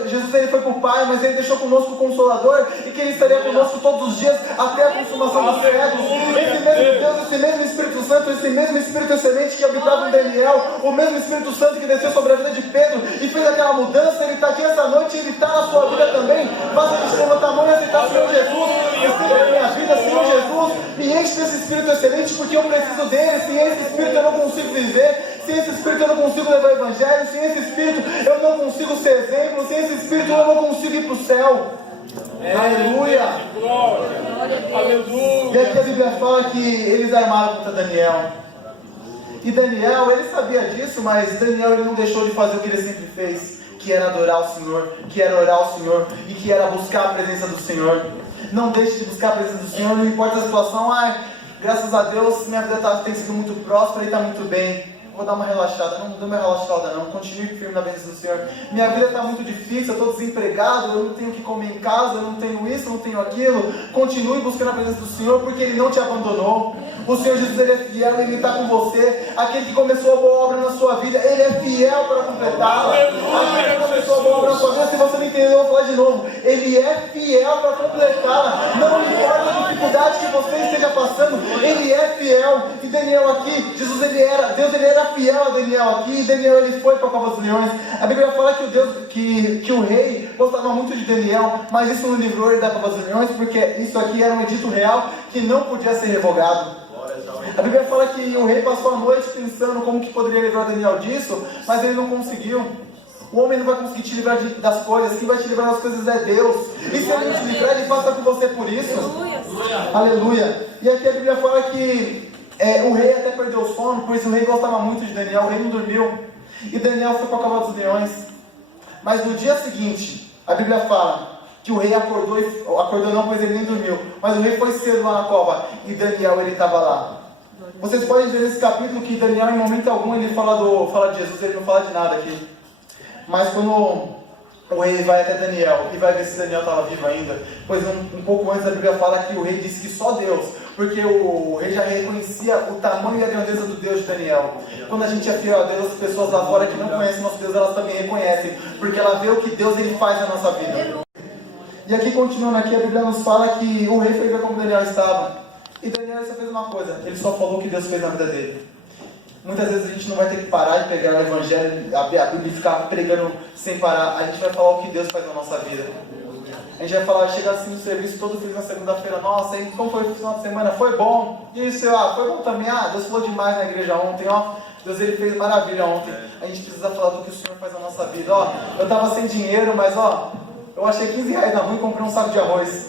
Jesus ele foi para o Pai, mas ele deixou conosco o Consolador, e que ele estaria conosco todos os dias até a consumação dos séculos. Esse mesmo Deus, esse mesmo Espírito Santo, esse mesmo Espírito excelente que habitava em Daniel, o mesmo Espírito Santo que desceu sobre a vida de Pedro e fez aquela mudança, ele está aqui essa noite, ele está na sua vida também. Basta a gente levantar a mão e aceitar o Senhor Jesus. Receba a minha vida, Senhor Jesus, me enche desse Espírito excelente, porque eu preciso dele. Sem esse Espírito eu não consigo viver, sem esse Espírito eu não consigo levar o Evangelho, sem esse Espírito eu não consigo ser exemplo, sem esse Espírito eu não consigo ir para o céu. Aleluia! Aleluia! E aqui a Bíblia fala que eles armaram contra Daniel. E Daniel, ele sabia disso, mas Daniel ele não deixou de fazer o que ele sempre fez, que era adorar o Senhor, que era orar ao Senhor e que era buscar a presença do Senhor. Não deixe de buscar a presença do Senhor, não importa a situação. Graças a Deus minha vida tem sido muito próspera e está muito bem. Vou dar uma relaxada. Não dou uma relaxada não, continue firme na presença do Senhor. Minha vida está muito difícil, eu estou desempregado, eu não tenho o que comer em casa, eu não tenho isso, eu não tenho aquilo. Continue buscando a presença do Senhor, porque Ele não te abandonou. O Senhor Jesus ele é fiel, Ele está com você. Aquele que começou a boa obra na sua vida, Ele é fiel para completá-la. Aquele que começou a boa obra na sua vida, se você não entendeu, eu vou falar de novo. Ele é fiel para completá-la. Não importa a dificuldade que você esteja passando, Ele é fiel. E Daniel aqui, Deus ele era fiel a Daniel aqui, e Daniel ele foi para a cova dos leões. A Bíblia fala que o rei gostava muito de Daniel, mas isso não livrou ele da cova dos leões, porque isso aqui era um edito real que não podia ser revogado. A Bíblia fala que o rei passou a noite pensando como que poderia livrar Daniel disso, mas ele não conseguiu. O homem não vai conseguir te livrar das coisas, quem vai te livrar das coisas é Deus. E se ele não te livrar, ele passa com você por isso. Aleluia. E aqui a Bíblia fala que o rei até perdeu o sono, pois o rei gostava muito de Daniel, o rei não dormiu. E Daniel foi para a cova dos leões. Mas no dia seguinte, a Bíblia fala que o rei acordou não, pois ele nem dormiu. Mas o rei foi cedo lá na cova e Daniel ele estava lá. Vocês podem ver nesse capítulo que Daniel em momento algum ele fala de Jesus, ele não fala de nada aqui. Mas quando o rei vai até Daniel e vai ver se Daniel estava vivo ainda, pois um pouco antes a Bíblia fala que o rei disse que só Deus, porque o rei já reconhecia o tamanho e a grandeza do Deus de Daniel. Quando a gente é fiel a Deus, as pessoas lá fora que não conhecem nosso Deus, elas também reconhecem, porque ela vê o que Deus ele faz na nossa vida. E aqui continuando aqui, a Bíblia nos fala que o rei foi ver como Daniel estava. E Daniel só fez uma coisa, ele só falou o que Deus fez na vida dele. Muitas vezes a gente não vai ter que parar de pegar o Evangelho, a Bíblia e ficar pregando sem parar. A gente vai falar o que Deus faz na nossa vida. A gente vai falar, chega assim no serviço todo feliz na segunda-feira. Nossa, hein, como foi o final de semana? Foi bom. E isso, foi bom também. Deus falou demais na igreja ontem, Deus ele fez maravilha ontem. A gente precisa falar do que o Senhor faz na nossa vida. Eu estava sem dinheiro, mas eu achei 15 reais na rua e comprei um saco de arroz.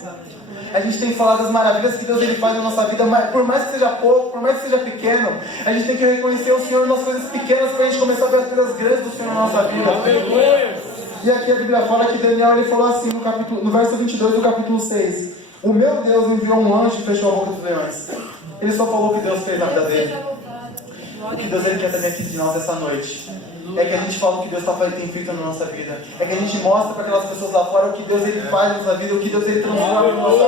A gente tem que falar das maravilhas que Deus ele faz na nossa vida, mas por mais que seja pouco, por mais que seja pequeno, a gente tem que reconhecer o Senhor nas coisas pequenas para a gente começar a ver as coisas grandes do Senhor na nossa vida. E aqui a Bíblia fala que Daniel ele falou assim no verso 22 do capítulo 6: o meu Deus enviou um anjo e fechou a boca dos leões. Ele só falou o que Deus fez na vida dele. O que Deus ele quer também aqui de nós essa noite é que a gente fala o que Deus tem feito na nossa vida. É que a gente mostra para aquelas pessoas lá fora o que Deus ele faz na nossa vida, o que Deus ele transforma na nossa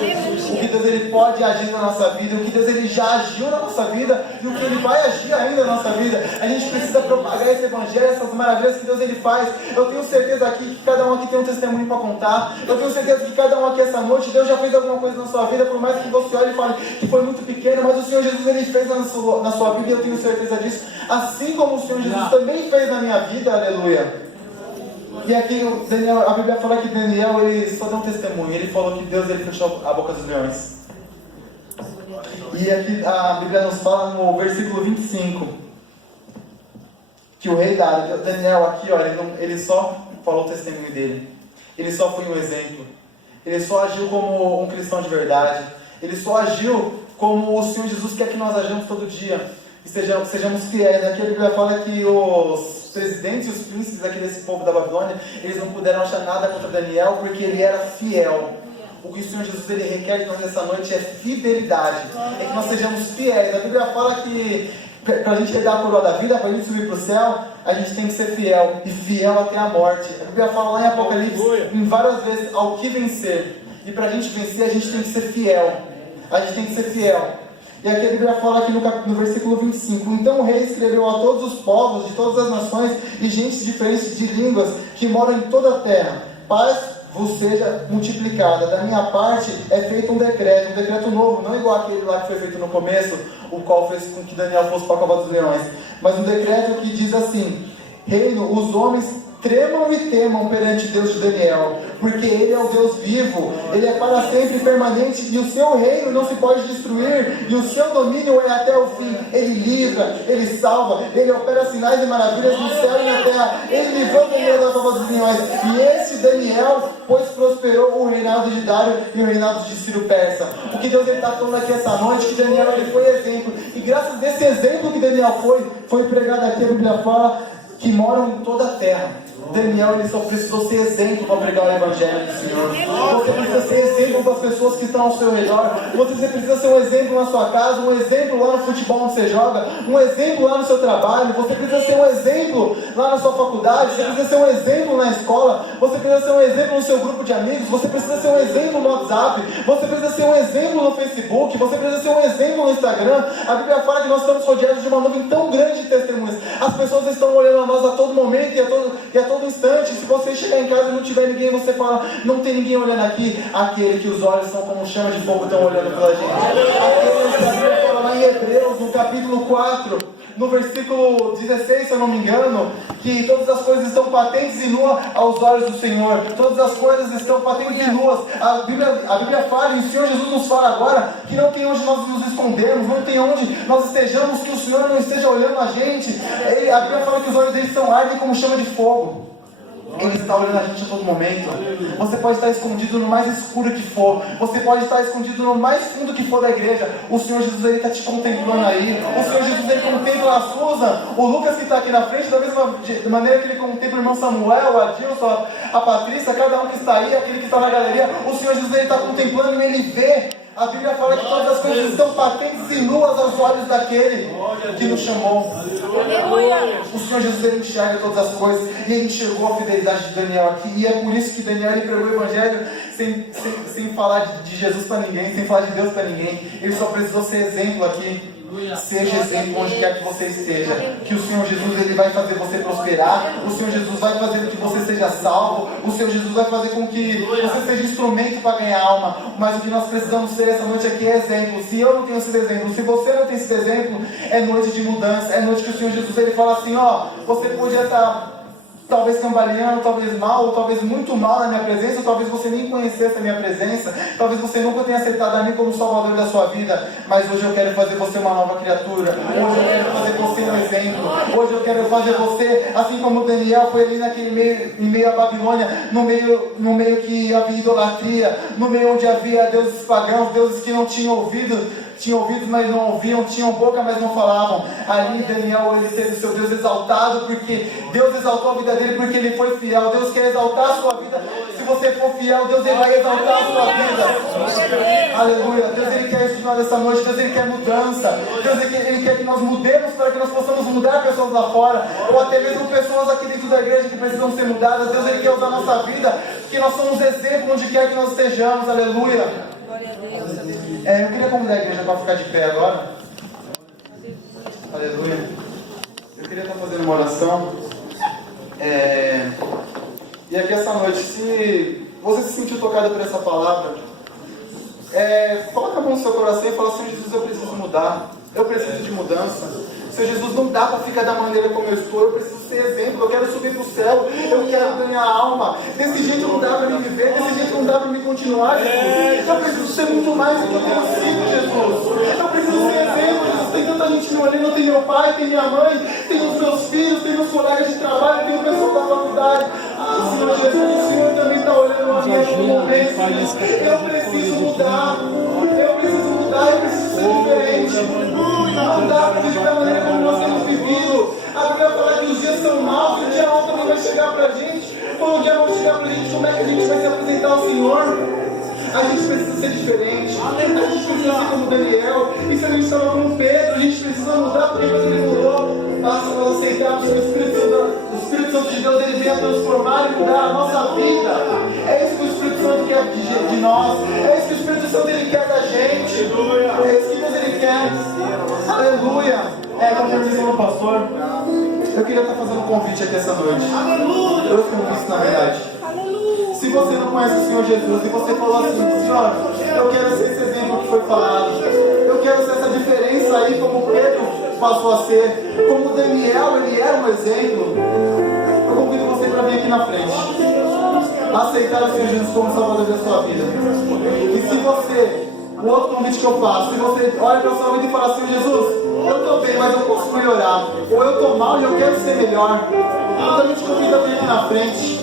vida, o que Deus ele pode agir na nossa vida, o que Deus ele já agiu na nossa vida e o que ele vai agir ainda na nossa vida. A gente precisa propagar esse evangelho, essas maravilhas que Deus ele faz. Eu tenho certeza aqui que cada um aqui tem um testemunho para contar. Eu tenho certeza que cada um aqui essa noite Deus já fez alguma coisa na sua vida, por mais que você olhe e fale que foi muito pequeno, mas o Senhor Jesus ele fez na sua vida e eu tenho certeza disso. Assim como o Senhor Jesus também fez na minha vida, aleluia. E aqui a Bíblia fala que Daniel ele só deu um testemunho. Ele falou que Deus ele fechou a boca dos leões. E aqui a Bíblia nos fala no versículo 25 que o rei Daniel aqui, ele só falou o testemunho dele. Ele só foi um exemplo. Ele só agiu como um cristão de verdade. Ele só agiu como o Senhor Jesus quer que nós agimos todo dia. E sejamos fiéis. Aqui a Bíblia fala que os presidentes e os príncipes aqui desse povo da Babilônia, eles não puderam achar nada contra Daniel, porque ele era fiel. O que o Senhor Jesus ele requer de nós nessa noite é fidelidade. É que nós sejamos fiéis. A Bíblia fala que para a gente herdar a coroa da vida, para a gente subir para o céu, a gente tem que ser fiel. E fiel até a morte. A Bíblia fala lá em Apocalipse, em várias vezes, ao que vencer. E para a gente vencer, a gente tem que ser fiel. A gente tem que ser fiel. E aqui a Bíblia fala aqui no versículo 25: então o rei escreveu a todos os povos de todas as nações e gentes diferentes de línguas que moram em toda a terra: paz vos seja multiplicada. Da minha parte é feito um decreto novo, não igual aquele lá que foi feito no começo, o qual fez com que Daniel fosse para a cova dos leões, mas um decreto que diz assim: reino, os homens tremam e temam perante Deus de Daniel, porque Ele é o Deus vivo, Ele é para sempre permanente, e o seu reino não se pode destruir, e o seu domínio é até o fim. Ele livra, Ele salva, Ele opera sinais e maravilhas no céu e na terra. Ele livrou Daniel da cova dos leões, e esse Daniel, pois prosperou o reinado de Dário e o reinado de Ciro Persa. O que Deus está falando aqui essa noite, que Daniel ele foi exemplo, e graças a esse exemplo que Daniel foi pregado aqui, a Bíblia fala que moram em toda a terra. Daniel ele só precisou ser exemplo para pregar o evangelho do Senhor. Você precisa ser exemplo para as pessoas que estão ao seu redor. Você precisa ser um exemplo na sua casa, um exemplo lá no futebol onde você joga, um exemplo lá no seu trabalho. Você precisa ser um exemplo lá na sua faculdade. Você precisa ser um exemplo na escola. Você precisa ser um exemplo no seu grupo de amigos. Você precisa ser um exemplo no WhatsApp. Você precisa ser um exemplo no Facebook. Você precisa ser um exemplo no Instagram. A Bíblia fala que nós estamos rodeados de uma nuvem tão grande de testemunhas. As pessoas estão olhando a nós a todo momento e a todo instante. Se você chegar em casa e não tiver ninguém, você fala: não tem ninguém olhando aqui. Aquele que os olhos são como chama de fogo estão olhando pela gente. Aquele que a Bíblia fala lá fala em Hebreus, no capítulo 4, no versículo 16, se eu não me engano, que todas as coisas estão patentes e nuas aos olhos do Senhor. Todas as coisas estão patentes e nuas. A Bíblia fala, e o Senhor Jesus nos fala agora, que não tem onde nós nos escondermos, não tem onde nós estejamos, que o Senhor não esteja olhando a gente. A Bíblia fala que os olhos dele são ardem como chama de fogo. Ele está olhando a gente a todo momento. Você pode estar escondido no mais escuro que for. Você pode estar escondido no mais fundo que for da igreja. O Senhor Jesus, ele está te contemplando aí. O Senhor Jesus, ele contempla a Susan, o Lucas que está aqui na frente, da mesma maneira que ele contempla o irmão Samuel, o Adilson, a Patrícia, cada um que está aí, aquele que está na galeria. O Senhor Jesus, ele está contemplando e ele vê. A Bíblia fala que todas as coisas estão patentes e nuas aos olhos daquele que nos chamou. O Senhor Jesus, ele enxerga todas as coisas, e ele enxergou a fidelidade de Daniel aqui, e é por isso que Daniel, ele pregou o Evangelho sem falar de Jesus para ninguém, sem falar de Deus para ninguém. Ele só precisou ser exemplo aqui. Seja exemplo onde quer que você esteja, que o Senhor Jesus, ele vai fazer você prosperar. O Senhor Jesus vai fazer com que você seja salvo. O Senhor Jesus vai fazer com que você seja instrumento para ganhar alma. Mas o que nós precisamos ser essa noite aqui é exemplo. Se eu não tenho esse exemplo, se você não tem esse exemplo, é noite de mudança. É noite que o Senhor Jesus, ele fala assim: ó, você podia estar talvez cambaleando, talvez mal, ou talvez muito mal na minha presença, ou talvez você nem conhecesse a minha presença, talvez você nunca tenha aceitado a mim como Salvador da sua vida, mas hoje eu quero fazer você uma nova criatura. Hoje eu quero fazer você um exemplo. Hoje eu quero fazer você, assim como Daniel foi ali naquele meio, em meio à Babilônia, no meio que havia idolatria, no meio onde havia deuses pagãos, deuses que não tinham ouvidos, mas não ouviam, tinham boca, mas não falavam. Ali Daniel, ele teve o seu Deus exaltado, porque Deus exaltou a vida dele, porque ele foi fiel. Deus quer exaltar a sua vida. Se você for fiel, Deus, ele vai exaltar a sua vida. Aleluia. Deus, ele quer isso nessa noite. Deus, ele quer mudança. Deus, ele quer que nós mudemos para que nós possamos mudar pessoas lá fora, ou até mesmo pessoas aqui dentro da igreja que precisam ser mudadas. Deus, ele quer usar a nossa vida, porque nós somos exemplo onde quer que nós estejamos. Aleluia. Eu queria convidar a igreja para ficar de pé agora. Aleluia. Eu queria estar fazendo uma oração. E aqui essa noite, se você se sentiu tocado por essa palavra, coloca a mão no seu coração e fala: Senhor Jesus, eu preciso mudar. Eu preciso de mudança. Senhor Jesus, não dá para ficar da maneira como eu estou. Eu preciso ser exemplo. Eu quero subir para o céu. Eu quero ganhar alma. Desse jeito não dá para me viver. Desse jeito não dá para me continuar, Jesus. Eu preciso ser muito mais do que eu tenho sido, Jesus. Eu preciso ser exemplo, Jesus. Tem tanta gente me olhando. Tem meu pai, tem minha mãe, tem os meus filhos, tem meus colegas de trabalho, tem o pessoal da faculdade. Senhor Jesus, o Senhor também está olhando a minha no momento. Eu preciso mudar. Eu preciso mudar. Eu preciso ser diferente. Não dá para viver da maneira como nós temos vivido. A Bíblia fala que os dias são maus, e o dia mau também vai chegar para a gente. Quando o dia mau chegar para a gente, como é que a gente vai se apresentar ao Senhor? A gente precisa ser diferente. A gente precisa ser como Daniel. E se a gente estava como Pedro, a gente precisa mudar, porque quando ele mudou, basta nós aceitarmos que o Espírito Santo de Deus, ele venha transformar e mudar a nossa vida. É isso que o Espírito Santo quer de nós. É isso que o Espírito Santo ele quer da gente. É isso que Deus ele quer. Aleluia. Com permissão do pastor, eu queria estar fazendo um convite aqui essa noite. Dois convites, na verdade. Se você não conhece o Senhor Jesus e você falou assim: Senhor, eu quero ser esse exemplo que foi falado. Eu quero ser essa diferença aí, como Pedro passou a ser, como Daniel, ele era um exemplo. Eu convido você para vir aqui na frente, aceitar o Senhor Jesus como Salvador da sua vida. E se você, o outro convite que eu faço, se você olha para a sua vida e fala: Senhor Jesus, eu estou bem, mas eu posso melhorar, ou eu estou mal e eu quero ser melhor, então a gente convida a vir aqui na frente,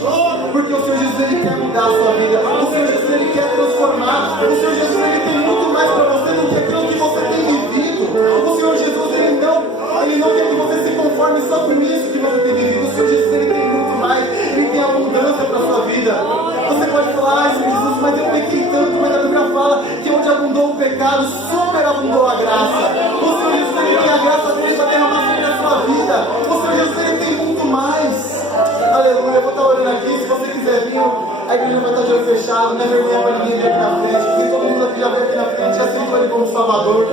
porque o Senhor Jesus ele quer mudar a sua vida. O Senhor Jesus ele quer transformar. O Senhor Jesus ele tem muito mais para você do que aquilo que você tem vivido. O Senhor Jesus ele não quer que você se conforme só com isso que você tem vivido. O Senhor Jesus ele tem muito mais. Ele tem abundância para a sua vida. Você pode falar: Senhor Jesus, mas eu pequei tanto. Mas a Bíblia fala que onde abundou o pecado, superabundou a graça. O Senhor Jesus ele tem a graça dele para derramar sobre a sua vida. O Senhor Jesus ele tem muito mais. Aleluia. Eu vou estar orando aqui. Se você quiser vir, a igreja vai estar de olho fechado. Não é vergonha para ninguém vir aqui na frente, porque todo mundo aqui já veio aqui na frente e aceitou ele como Salvador.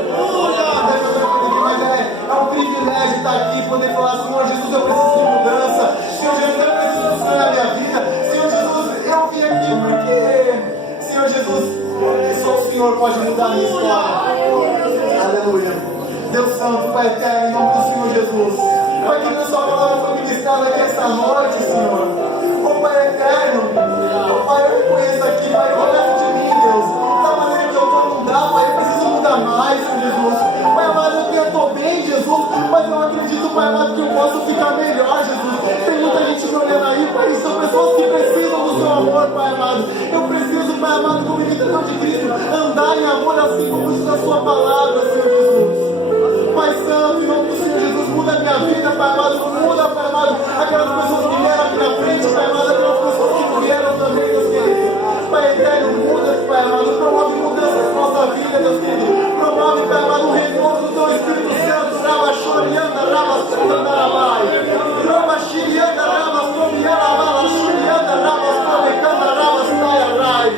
Mas é um privilégio estar aqui e poder falar: Senhor Jesus, eu preciso de mudança. Senhor Jesus, eu preciso do Senhor na minha vida. Senhor Jesus, eu vim aqui porque, Senhor Jesus, só o Senhor pode mudar a minha história. Aleluia. Deus Santo, Pai eterno, em nome do Senhor Jesus. Pai, que a sua palavra foi ministrada aqui esta noite, Senhor. Oh, Pai eterno, oh, Pai, eu reconheço aqui, Pai, olha de mim, Deus. Da maneira que eu estou, não dá, Pai, eu preciso mudar mais, Senhor Jesus. Pai amado, eu estou bem, Jesus, mas eu acredito, Pai amado, que eu posso ficar melhor, Jesus. Tem muita gente me olhando aí, Pai, são pessoas que precisam do seu amor, Pai amado. Eu preciso, Pai amado, como imitador de Cristo, andar em amor assim como diz a sua palavra, Senhor Jesus. Pai Santo, em nome do Senhor Jesus, muda a minha vida, Pai amado, muda, Pai amado, aquelas pessoas que vieram aqui na frente, Pai amado, aquelas pessoas que não vieram também, Deus querido. Pai eterno, muda, Pai amado, promove mudanças na nossa vida, Deus querido. Promove, Pai amado, o renovo do Teu Espírito Santo, Rama Chorianda, Rama Surianda, Ramai. Rama Chirianda, Rama Surianda, Rama Churianda, Rama Surianda, Rama Saia, Rai.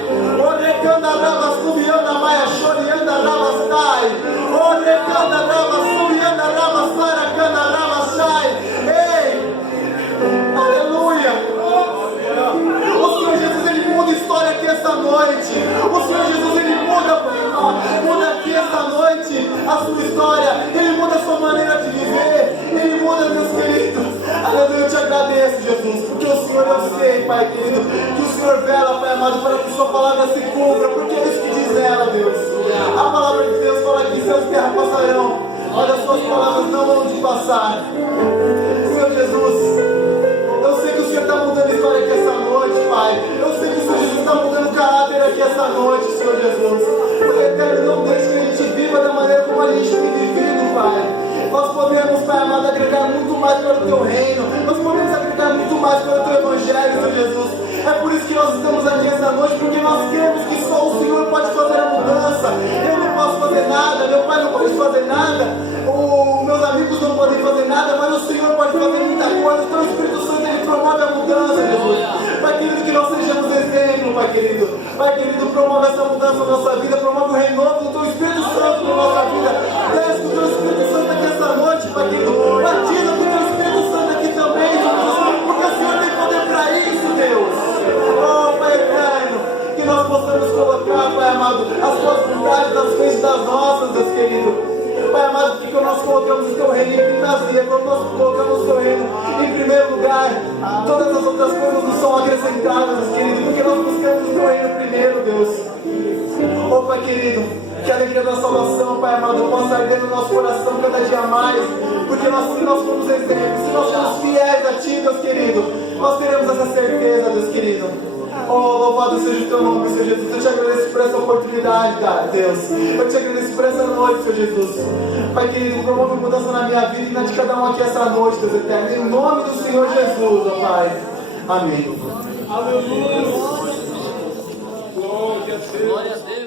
Orecanda, Rama Surianda, Maia Chorianda, Rama Sai. Orecanda, Rama Surianda, Rama Saracanda, Rama Sai. Ei! Aleluia! O Senhor Jesus, Ele muda a história aqui esta noite. O Senhor Jesus, Ele muda aqui esta noite a sua história. Ele muda a sua maneira de viver. Ele muda, Deus querido. Aleluia, eu te agradeço, Jesus, porque o Senhor, eu sei, Pai querido, que o Senhor vela, Pai amado, para que sua palavra se cumpra, porque é isso que diz ela, Deus. A palavra de Deus fala que céus e terra passarão, mas as suas palavras não vão de passar. Senhor Jesus, eu sei que o Senhor está mudando a história aqui essa noite, Pai. Eu sei que o Senhor Jesus está mudando o caráter aqui essa noite, Senhor Jesus. Porque, eterno, não deixe que a gente viva da maneira como a gente tem vivido, Pai. Nós podemos, Pai amado, agregar muito mais para o Teu reino. Nós podemos agregar muito mais para o Teu Evangelho, Senhor Jesus. É por isso que nós estamos aqui essa noite, porque nós cremos que só o Senhor pode fazer a mudança. Eu não posso fazer nada, meu pai não pode fazer nada, meus amigos não podem fazer nada, mas o Senhor pode fazer muita coisa. Então o Espírito Santo, Ele promove a mudança, Jesus. Pai querido, que nós sejamos exemplo, Pai querido. Pai querido, promove essa mudança na nossa vida, promove o renovo do Teu Espírito Santo na nossa vida. Desce o Teu Espírito Santo aqui esta noite, Pai querido. Batiza com o Teu Espírito Santo aqui também, Jesus, porque o Senhor tem poder para isso, Deus. Oh, Pai eterno, que nós possamos colocar, Pai amado, as Tuas vontades nas frentes das nossas, Deus querido. Pai amado, que quando nós colocamos o Teu reino em primazia, quando nós colocamos o Teu reino em primeiro lugar, todas as outras coisas nos são acrescentadas, Deus querido, porque nós buscamos o Teu reino primeiro, Deus. Oh, Pai querido, que a alegria da salvação, Pai amado, possa arder no nosso coração cada dia mais, porque se nós formos exemplos, se nós formos fiéis a Ti, Deus querido, nós teremos essa certeza, Deus querido. Oh, louvado seja o Teu nome, Senhor Jesus. Eu te agradeço por essa oportunidade, Deus. Eu te agradeço por essa noite, Senhor Jesus. Pai querido, promove mudança na minha vida e na de cada um aqui essa noite, Deus eterno. Em nome do Senhor Jesus, ó Pai. Amém. Aleluia. Glória a Deus. Glória a Deus.